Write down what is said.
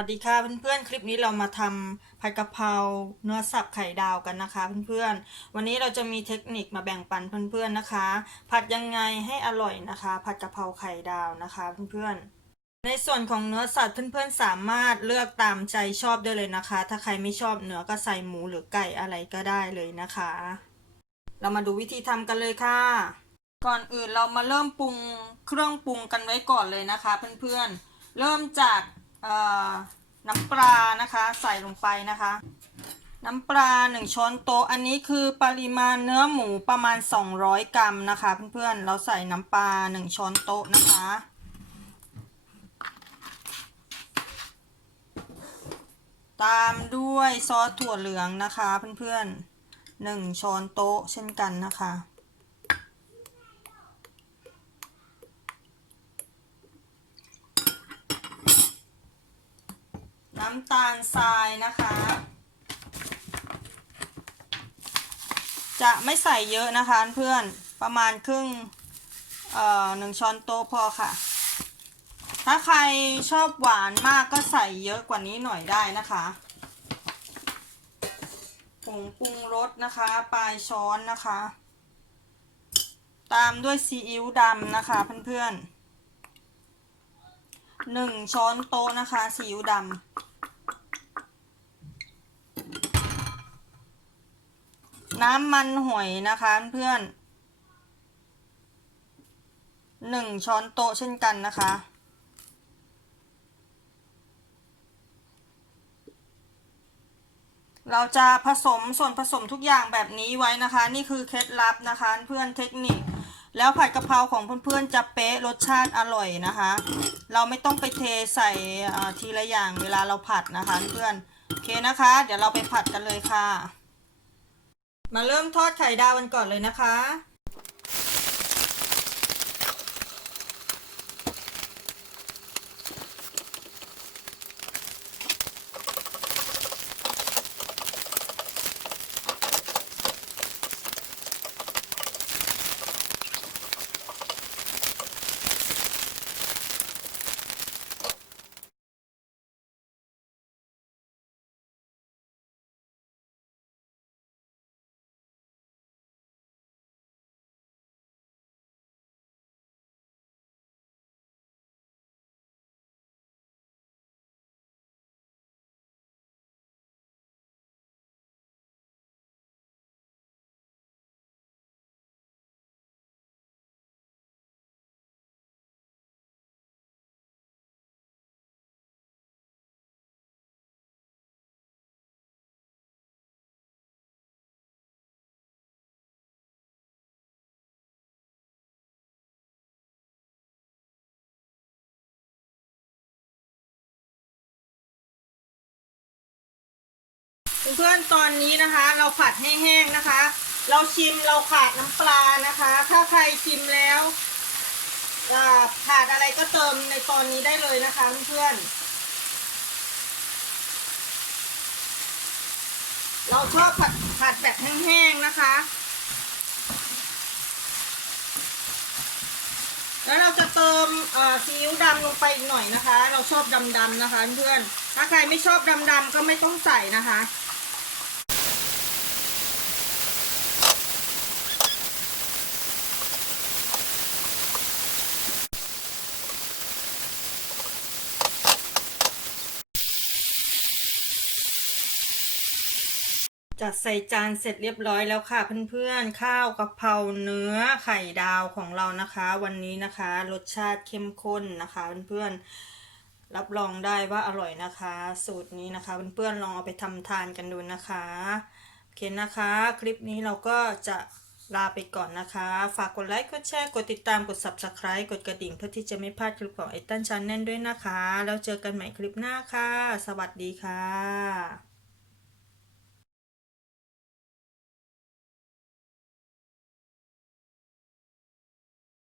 วัสดีค่ะเพื่อนๆ คลิปนี้เรามาทำผัดกะเพราเนื้อสับไข่ดาวกันนะคะเพื่อนๆ วันนี้เราจะมีเทคนิคมาแบ่งปันเพื่อนๆนะคะ ผัดยังไงให้อร่อยนะคะ ผัดกะเพราไข่ดาวนะคะเพื่อนๆ ในส่วนของเนื้อสัตว์เพื่อนๆ สามารถเลือกตามใจชอบได้เลยนะคะ ถ้าใครไม่ชอบเนื้อก็ใส่หมูหรือไก่อะไรก็ได้เลยนะคะ เรามาดูวิธีทำกันเลยค่ะก่อนอื่นเรามาเริ่มปรุงเครื่องปรุงกันไว้ก่อนเลยนะคะ เพื่อนๆ เริ่มจาก น้ำปลานะคะ ใส่ลงไปนะคะ น้ำปลา1ช้อนโต๊ะอันนี้คือปริมาณเนื้อหมูประมาณ 200 กรัมนะคะ เพื่อนๆเราใส่น้ำปลา1ช้อนโต๊ะนะคะตามด้วยซอสถั่วเหลืองนะคะเพื่อนๆ1ช้อนโต๊ะเช่นกันนะคะ น้ำตาลทรายนะคะ จะไม่ใส่เยอะนะคะเพื่อนประมาณครึ่งเอ่อหนึ่งช้อนโต๊ะพอค่ะ ถ้าใครชอบหวานมากก็ใส่เยอะกว่านี้หน่อยได้นะคะผงปรุงรสนะคะ ปลายช้อนนะคะ ตามด้วยซีอิ๊วดำนะคะเพื่อนๆหนึ่งช้อนโต๊ะนะคะซีอิ๊วดำ น้ำมันหอยนะคะเพื่อนหนึ่งช้อนโต๊ะเช่นกันนะคะ เราจะผสมส่วนผสมทุกอย่างแบบนี้ไว้นะคะ นี่คือเคล็ดลับนะคะเพื่อนเทคนิค แล้วผัดกะเพราของเพื่อนๆจะเป๊ะรสชาติอร่อยนะคะ เราไม่ต้องไปเทใส่ทีละอย่างเวลาเราผัดนะคะเพื่อนโอเคนะคะ เดี๋ยวเราไปผัดกันเลยค่ะ มาเริ่มทอดไข่ดาวกันก่อนเลยนะคะ เพื่อนตอนนี้นะคะ เราผัดให้แห้งนะคะ เราชิมเราขาดน้ำปลานะคะ ถ้าใครชิมแล้วขาดอะไรก็เติมในตอนนี้ได้เลยนะคะเพื่อนเราชอบผัดผัดแบบแห้งๆนะคะ แล้วเราจะเติมซีอิ๊วดำลงไปอีกหน่อยนะคะ เราชอบดำๆนะคะ เพื่อน ถ้าใครไม่ชอบดำๆก็ไม่ต้องใส่นะคะ จัดใส่จานเสร็จเรียบร้อยแล้วค่ะเพื่อนๆ ข้าวกะเพราเนื้อไข่ดาวของเรานะคะ วันนี้นะคะรสชาติเข้มข้นนะคะเพื่อนๆ รับรองได้ว่าอร่อยนะคะ สูตรนี้นะคะเพื่อนๆลองเอาไปทำทานกันดูนะคะโอเคนะคะ คลิปนี้เราก็จะลาไปก่อนนะคะ ฝากกดไลค์กดแชร์กดติดตามกด subscribe กดกระดิ่งเพื่อที่จะไม่พลาดคลิปของไอตันชาแนลด้วยนะคะ แล้วเจอกันใหม่คลิปหน้าค่ะ สวัสดีค่ะ